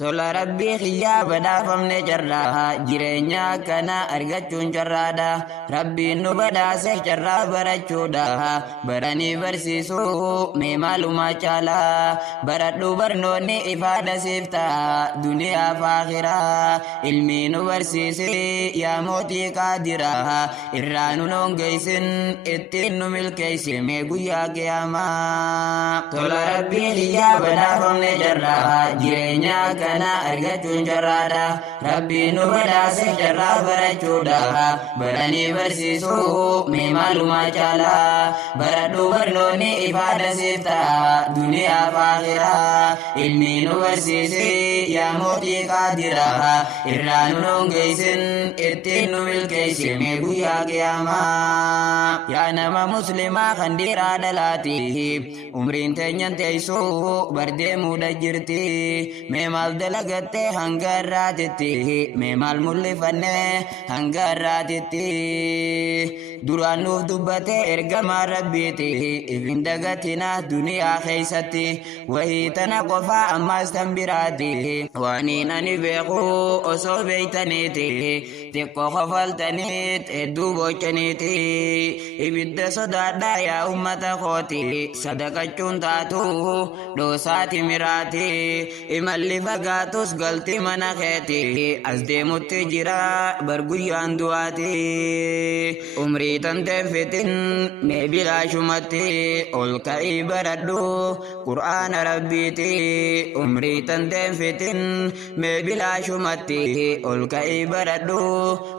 Tola rabbii xiyyaa badhaafamne carraa jireenya kana argachuun carraadha. Rabbiin nu badhaase carraa barachuudha. Baranii barsiisuu mee maalumaa caalaa. Baradhu barnoonni ifaadha siif ta'a duniyaa fi akhiraa. Ilmi nu barsiise yaa mootii qaadiraa. Irraa nu noongeessin ittiin nu milkeessi mee guyyaa qiyaamaa. Tola rabbii xiyyaa badhaafamne carraa jireenya kana argachuun carraadha. Rabbiin nu badhaase carraa barachuudha. Baranii barsiisuu mee maalumaa caalaa. Baradhu barnoonni ifaadha siif ta'a duniyaa fi akhiraa. Ilmi nu barsiise yaa mootii qaadiraa. Irraa nu noongeessin ittiin nu milkeessi mee guyyaa qiyaamaa. Yaa nama muslimaa kan dhiiraa dhalaati umriin teenyan teessuu bardeemuudha jirti. Mee maal dalagatte hanga irraatitti mee maal mul'ifanne hanga irraatitti. Duraan nuuf dubbate ergamaa rabbiiti ifin dagatina duniyaa keessatti. Wahii tana qofa ammas tan biraati waaniin ani beeku osoo beeytaniiti. Xiqqoo kofaltaniit hedduu boocaniiti. Ibidda sodaadha yaa ummata kooti sadaqachuun taatu dhoosaati miraati. Imalli fagaatus galti mana keeti as deemutti jira bar guyyaan du'aati. Umrii tanteen fitin mee bilaashumatti ol ka'ii baradhu qur'aana rabbiiti. Umrii tanteen fitin mee bilaashumatti ol ka'ii baradhu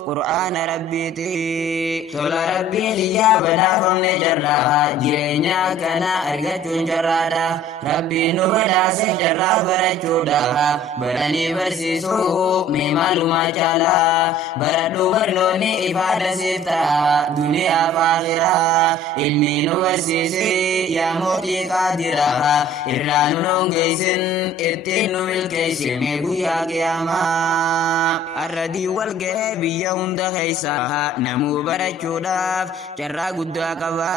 qur'aana rabbiiti. Tola rabbii xiyyaa badhaafamne carraa jireenya kana argachuun carraadha. Rabbiin nu badhaase carraa barachuudha. Baranii barsiisuu mee maalumaa caalaa. Baradhu barnoonni ifaadha siif ta'a duniyaa fi akhiraa. Ilmi nu barsiise yaa mootii qaadiraa. Irraa nu noongeessin ittiin nu milkeessi mee guyyaa qiyaamaa. Arradii wal ga'ee biyya hunda keessa namuu barachuudhaaf carraa guddaa qaba.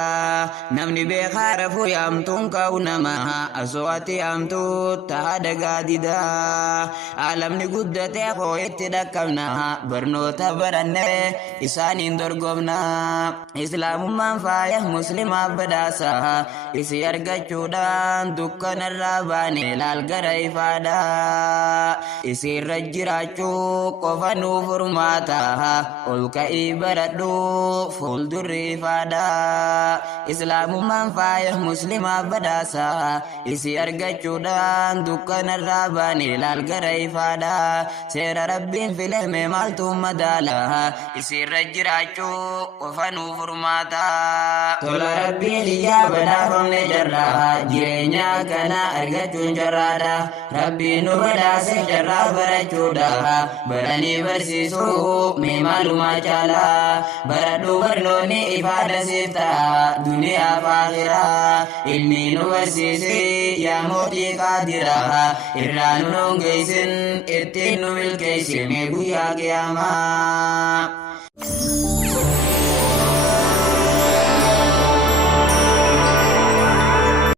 Namni beekaa rafuu yaamtuun ka'u nama asoo ati yaamtuu ta'a dagaa didaa. Alamni guddatee koo itti dhaqqabna barnoota barannee isaaniin dorgomna. Islaamummaan faaya muslimaaf badhaasa isi argachuudhaan dukkanarraa baane laal gara ifaadha. Isiirra jiraachuu qofa nuuf furmaata ol ka'ii baradhu fuuldurri ifaadha. Islaamummaan faaya muslimaaf badhaasa isi argachuudhaan dukkanarraa baane laal gara ifaadha. Seera rabbiin filame maaltu madaala isiirra jiraachuu qofa nuuf furmaata. Tola rabbii xiyyaa badhaafamne carraa jireenya kana argachuun carraadha. Rabbiin nu badhaase carraa barachuudha. Baranii barsiisuu mee maalumaa caalaa. Baradhu barnoonni ifaadha siif ta'a duniyaa fi akhiraa. Ilmi nu barsiise yaa mootii qaadiraa. Irraa nu noongeessin ittiin nu milkeessi mee guyyaa qiyaamaa.